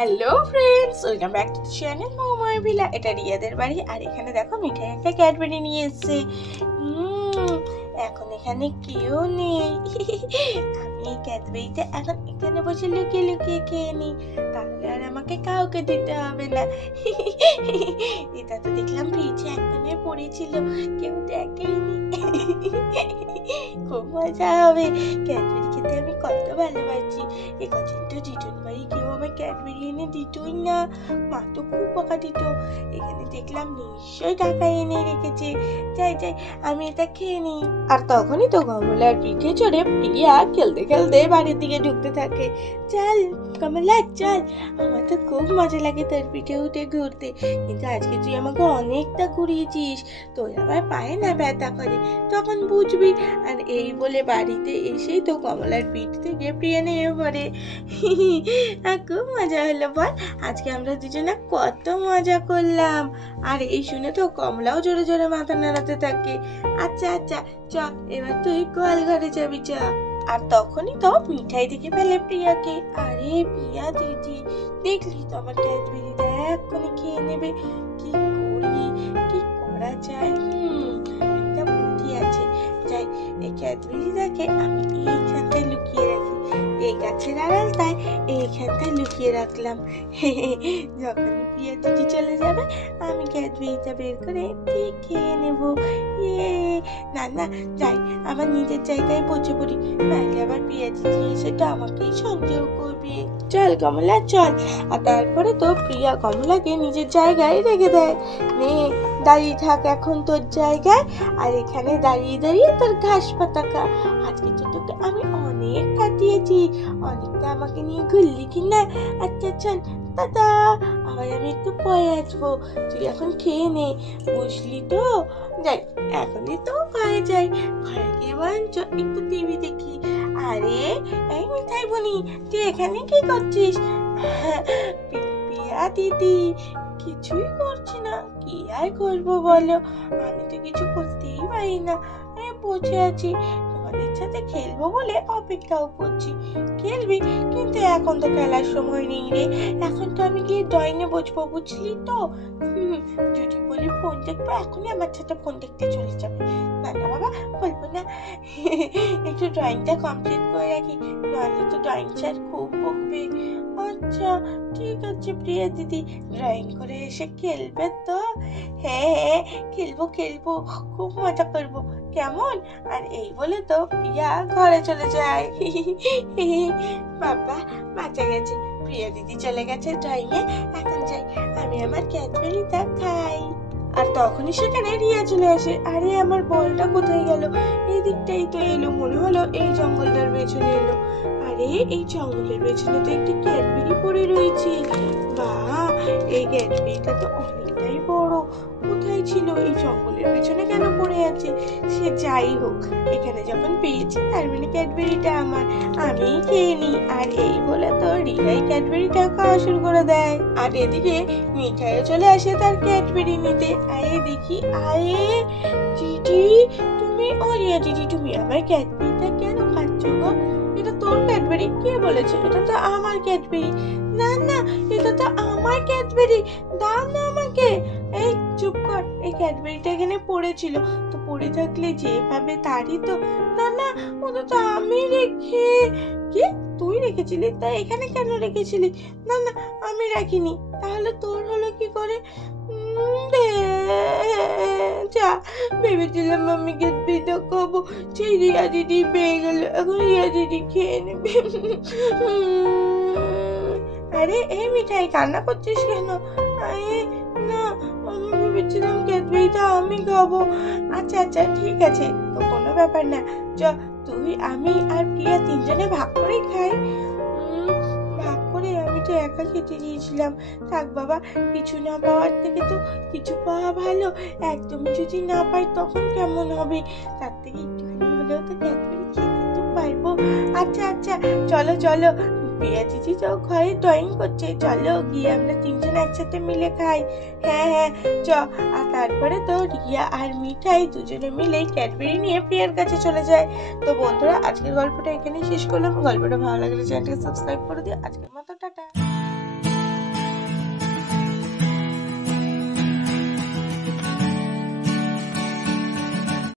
Hello friends, welcome back to the channel মৌমার villa. এটা রিয়াদের বাড়ি। আর এখানে দেখো মিঠাই একটা ক্যাডবেরি নিয়ে এসেছে। এখন এখানে কেউ নেই। আমি এই ক্যাডবেরিটা এখন এখানে বসে লুকিয়ে লুকিয়ে খেয়ে নিই, তাহলে আর আমাকে কাউকে দিতে হবে না। এটা তো দেখলাম ফ্রিজে একদমই পড়েছিল, কেউ দেখেনি। খুব মজা হবে। ক্যাডবেরি খেতে আমি কত ভালোবাসি। একদিন তো জিটুন বাড়ি কেউ আমার ক্যাডবেরি এনে দিতই না, মা তো খুব বকা দিত। এখানে দেখলাম নিশ্চয়ই টাকা এনে রেখেছে। যাই যাই, আমি এটা খেয়ে নিই। আর তখনই তো কমলার পিঠে চড়ে প্রিয়া খেলতে খেলতে বাড়ির দিকে ঢুকতে থাকে। চল কমলা চল, আমার তো খুব মজা লাগে তোর পিঠে উঠে ঘুরতে, কিন্তু আজকে তুই আমাকে অনেকটা ঘুরিয়েছিস, তোর আবার পায়ে না ব্যথা করে, তখন বুঝবি। আর এই বলে বাড়িতে এসেই তো কমলার পিঠ থেকে প্রিয়া নেমে পড়ে। খুব মজা হলো বল, আজকে আমরা দুজনে কত মজা করলাম। আর এই শুনে তো কমলাও জোরে জোরে মাথা নাড়াতে থাকে। আচ্ছা আচ্ছা চ, এবার তুই গোয়াল ঘরে যাবি চ। আর তখনই তো মিঠাই দেখে ফেলে প্রিয়াকে। আরে প্রিয়া দিদি, দেখলি তো আমার ক্যাডবেরিটা এক্ষুনি খেয়ে নেবে, কি করি, কি করা যায়? একটা বুদ্ধি আছে। যাই, এই ক্যাডবেরিটাকে আমি এইখানটায় লুকিয়ে রাখি, এই গাছের আড়ালটায় এইখানটায় লুকিয়ে রাখলাম। যখনই প্রিয়া দিদি চলে যাবে আমি ক্যাডবেরিটা বের করে ঠিক খেয়ে নেবো। না না, যাই আমার নিজের জায়গায় বসে পড়ি, নাহলে আবার প্রিয়া দিদি এসে তো আমাকেই সন্দেহ করবে। চল কমলা চল। আর তারপরে তো প্রিয়া কমলাকে নিজের জায়গায় রেখে দেয়। নে দাঁড়িয়ে থাক এখন তোর জায়গায়, আর এখানে দাঁড়িয়ে দাঁড়িয়ে তোর ঘাস পাতা খা। আজকে তো তোকে আমি অনেক কাটিয়েছি, অনেকটা আমাকে নিয়ে ঘুরলি কিনা। আচ্ছা চল দাদা, আবার আমি একটু পরে আসবো, তুই এখন খেয়ে নে, বুঝলি তো? যাই, এখনই তো ঘরে যাই, ঘরে গিয়ে বরঞ্চ একটু টিভি দেখি। আরে এই মিঠাই বনি, তুই এখানে কি করছিস? প্রিয়া দিদি, কিছুই করছি না, কি আর করবো বলো, আমি তো কিছু করতেই পারি না, বসে আছি, তোমাদের সাথে খেলবো বলে অপেক্ষাও করছি। খেলবি, কিন্তু এখন তো খেলার সময় নেই রে, এখন তো আমি গিয়ে ড্রয়িংয়ে বসবো, বুঝলি তো? যদি বলি ফোন দেখবো, এখনই আমার সাথে ফোন দেখতে চলে যাবে। না না বাবা, বলবো না, একটু ড্রয়িংটা কমপ্লিট করে রাখি, নাহলে তো ড্রয়িং স্যার খুব বকবে। আচ্ছা ঠিক আছে প্রিয়া দিদি, ড্রয়িং করে এসে খেলবে তো? হ্যাঁ হ্যাঁ খেলবো খেলবো, খুব মজা করবো, কেমন? আর এই বলে তো প্রিয়া ঘরে চলে যায়। বাবা বাঁচা গেছে, প্রিয়া দিদি চলে গেছে ড্রয়িংয়ে, এখন যাই আমি আমার ক্যাডবেরিটা খাই। আর তখনই সেখানে রিয়া চলে আসে। আরে আমার বলটা কোথায় গেল? এই দিকটাই তো এলো, মনে হলো এই জঙ্গলটার পেছনে এলো। আরে এই জঙ্গলের পেছনে তো একটি ক্যাডবেরি পড়ে রয়েছে। বাহ, এই ক্যাডবেরিটা তো অনেকটাই বড়, কোথায় ছিল? এই জঙ্গলের পেছনে কেন পড়ে আছে? সে যাই হোক, এখানে যখন পেয়েছি তার মানে ক্যাডবেরিটা আমার, আমিই খেয়ে নিই। আর এই বলে তো রিয়াই ক্যাডবেরিটা খাওয়া শুরু করে দেয়। আর এদিকে মিঠাইও চলে আসে তার ক্যাডবেরি নিতে। আরে দেখি, আরে দিদি তুমি, ও রিয়া দিদি, তুমি আমার ক্যাডবেরিটা কেন খাচ্ছ গো? এটা তোর ক্যাডবেরি? কে বলেছে? এটা তো আমার ক্যাডবেরি। না না, এটা তো আমার ক্যাডবেরি, দাও না আমাকে। এই চুপ কর, এই ক্যাডবেরিটা এখানে পড়েছিল, তো পড়ে থাকলে যেভাবে তারই তো। না না, ওটা তো আমি রেখে। কি, তুই রেখেছিলি? তা এখানে কেন রেখেছিলি? না না, আমি রাখিনি, তাহলে তোর হলো কি করে? যা, ভেবেছিলাম আমি ক্যাডবেরিটা খাবো, সেই রিয়া দিদি পেয়ে গেল, এখন রিয়া দিদি খেয়ে নেবে। আরে এই মিঠাই, কান্না করছিস কেন? আরে না, আমি ভেবেছিলাম ক্যাডবেরিটা আমি খাবো। আচ্ছা আচ্ছা ঠিক আছে, তো কোনো ব্যাপার না, চ তুই আমি আর প্রিয়া তিনজনে ভাগ করে খাই। ভাগ করে? আমি তো একা খেতে গিয়েছিলাম। থাক বাবা, কিছু না পাওয়ার থেকে তো কিছু পাওয়া ভালো। একদমই যদি না পাই তখন কেমন হবে? তার থেকে একটুখানি হলেও তো ক্যাডবেরি খেতে তো পারবো। আচ্ছা আচ্ছা চলো চলো, প্রিয়া দিদি তো ঘরে ড্রয়িং করছে, চলো গিয়ে আমরা তিনজন একসাথে মিলে খাই। হ্যাঁ হ্যাঁ চ। আর তারপরে তো রিয়া আর মিঠাই দুজনে মিলে ক্যাডবেরি নিয়ে প্রিয়ার কাছে চলে যায়। তো বন্ধুরা, আজকের গল্পটা এখানেই শেষ করলাম। গল্পটা ভালো লাগলে চ্যানেলটাকে সাবস্ক্রাইব করে দিও। আজকের মতো